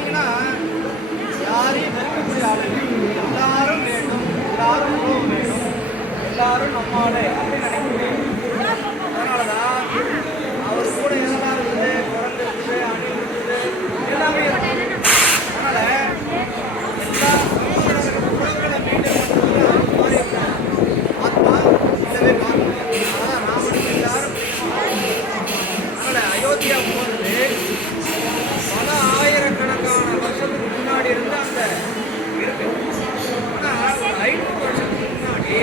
பார்த்தீங்கன்னா யாரையும் வெறுக்கக்கூடிய ஆள் எல்லாரும் வேண்டும், எல்லாரும் உறவு வேணும், எல்லாரும் நம்மளே அப்படின்னு நினைக்கிறேன். அதனாலதான் அவர் கூட எதெல்லாம் இருக்குது, குரங்கு இருக்குது, அணில் இருக்குது, எல்லாமே இருக்குது. அதனால எல்லா உறவுகளை மெயின்டைன் பண்ணுறது மாறி ஆத்மா இல்லவே பார்க்க முடியாது. அதனால ராமனுக்கு எல்லாரும் அதனால அயோத்தியா போகிறது பல ஆயிரக்கணக்கான வருஷத்துக்கு முன்னாடி இருந்து அந்த இருக்கு. ஆனால் ஒரு 500 வருஷத்துக்கு முன்னாடி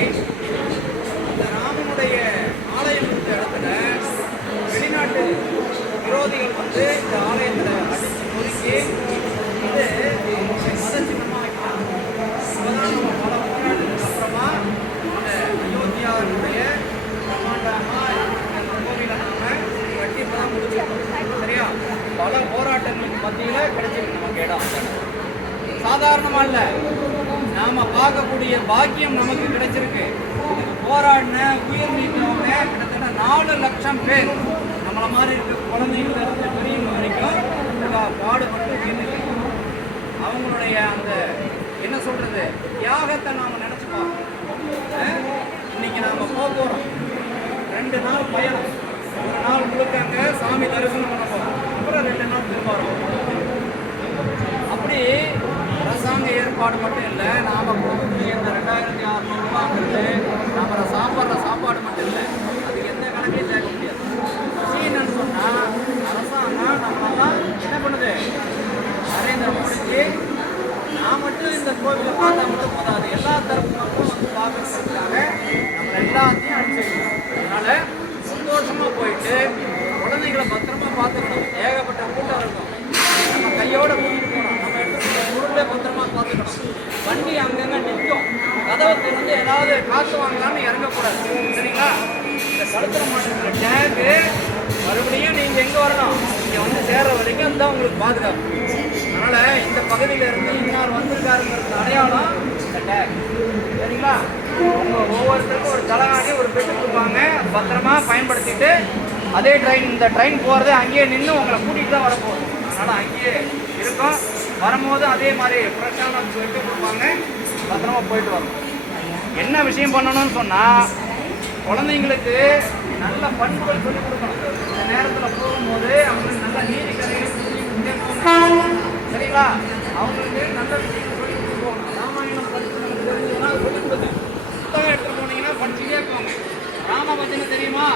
இந்த ராமனுடைய ஆலயம் இருந்த இடத்துல வெளிநாட்டு விரோதிகள் வந்து இந்த ஆலயத்தில் அடித்து நொறுக்கி இது மத சின்னமாக வைக்கிறாங்க. அப்போதான் நம்ம பல நூற்றாண்டுகளுக்கு அப்புறமா இந்த அயோத்தியாவுடைய பிரம்மாண்டமாக இந்த கோவிலை நாம கட்டி இப்போதான் முடிச்சிருக்கோம். சரியா? பல போராட்டங்களுக்கு மத்தியில் கிடைச்சிருக்கு நமக்கு இடம். சாதாரணமா இல்லை, நாம பார்க்கக்கூடிய பாக்கியம் நமக்கு கிடைச்சிருக்கு. போராடின உயிர் நீக்கிறவங்க கிட்டத்தட்ட 4 லட்சம் பேர் நம்மளை மாதிரி இருக்க குழந்தைங்கள இருந்து பெரியவங்க வரைக்கும் பாடுபட்டு உயிர் அவங்களுடைய அந்த என்ன சொல்றது தியாகத்தை நாம நினைச்சு பார்க்கணும். இன்னைக்கு நாம போகிறோம், 2 நாள் பயணம், ஒரு நாள் முழுக்க அங்க சாமி தரிசனம் பண்ண போறோம், அப்புறம் 2 நாள் திரும்ப வரும். அப்படி அரசாங்க ஏற்பாடு மட்டும் இல்லை, நாம போகக்கூடிய இந்த 2600 ரூபாங்கிறது நாம சாப்பிட்ற சாப்பாடு மட்டும் இல்லை, அதுக்கு எந்த கணக்கையும் சேர்க்க முடியாது. என்னன்னு சொன்னா அரசாங்கம் நம்மளெல்லாம் என்ன பண்ணுது, நரேந்திர மோடிக்கு நான் மட்டும் இந்த கோவிலை பார்த்தா மட்டும் போதாது, எல்லா தரப்பு மக்களும் வந்து பார்க்கறதுக்காக நம்ம எல்லாத்தையும் அனுப்பிச்சிருக்கோம். அதனால சந்தோஷமா போயிட்டு குழந்தைகளை பத்திரமா பார்த்துக்கணும். ஏகப்பட்ட கூட்டம் இருக்கும், நம்ம கையோட கூட்டிட்டு போகணும், நம்ம எடுத்து பொருளை பத்திரமா பார்த்துக்கணும். வண்டி அங்கங்க நிற்கும், கதவை திறந்து ஏதாவது காசு வாங்கலாம்னு இறங்கக்கூடாது. சரிங்களா? இந்த கழுத்துல மாட்டுற டேங்கு மறுபடியும் நீங்க எங்க வரணும், இங்க வந்து சேர்ற வரைக்கும் தான் உங்களுக்கு பாதுகாப்பு. அதனால இந்த பகுதியில இருந்து இன்னார் வந்திருக்காருங்கிறது அடையாளம் இந்த டேக். சரிங்களா? ஒவ்வொருத்தருக்கும் ஒரு தலைகாணி ஒரு பெட்டு கொடுப்பாங்க, பத்திரமா பயன்படுத்திட்டு அதே ட்ரெயின், இந்த ட்ரெயின் போகிறது அங்கேயே நின்று உங்களை கூட்டிகிட்டு தான் வரப்போகுது. அதனால் அங்கேயே இருக்கும், வரும்போது அதே மாதிரி ஃப்ரெஷ்ஷான பெட்டு கொடுப்பாங்க, பத்திரமா போயிட்டு வரணும். என்ன விஷயம் பண்ணணும்னு சொன்னால் குழந்தைங்களுக்கு நல்ல பண்புகள் சொல்லிக் கொடுக்கணும். இந்த நேரத்தில் போகும்போது அவங்களுக்கு நல்ல நீதி கதைகள் சரிங்களா, அவங்களுக்கு நல்ல விஷயங்கள் சொல்லிக் கொடுத்து போகணும். ராமாயணம் படித்து நமக்கு தெரிஞ்சதுன்னா அது சொல்லிக் கொடுத்து புத்தகம் எடுத்துகிட்டு போனீங்கன்னா படிச்சுட்டே போங்க. ராமபஜனை தெரியுமா?